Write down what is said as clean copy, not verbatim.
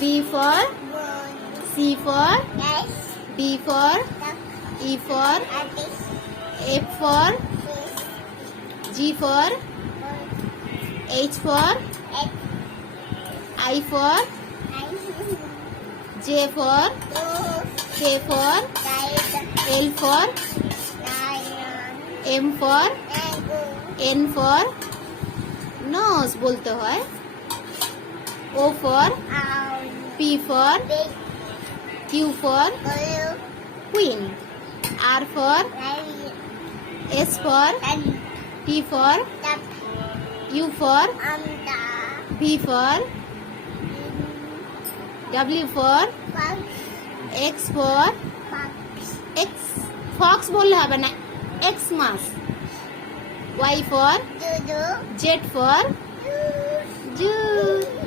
B for Moon. C for Yes. D for Duck. E for Rabbit. F for Fish. G for Bird. H for Egg. I for Ice. J for Goose. K for Kite. L for Lion. M for Mango. N for nose बोलते हैं O for Owl. P for Big. Q for Blue. queen R for Rabbit. S for Duck. T for Duck. U for Umda. V for W for Fox. X for Fox. X fox बोलले হবে না X mass Y for Dodo. Z for Goose. Zoo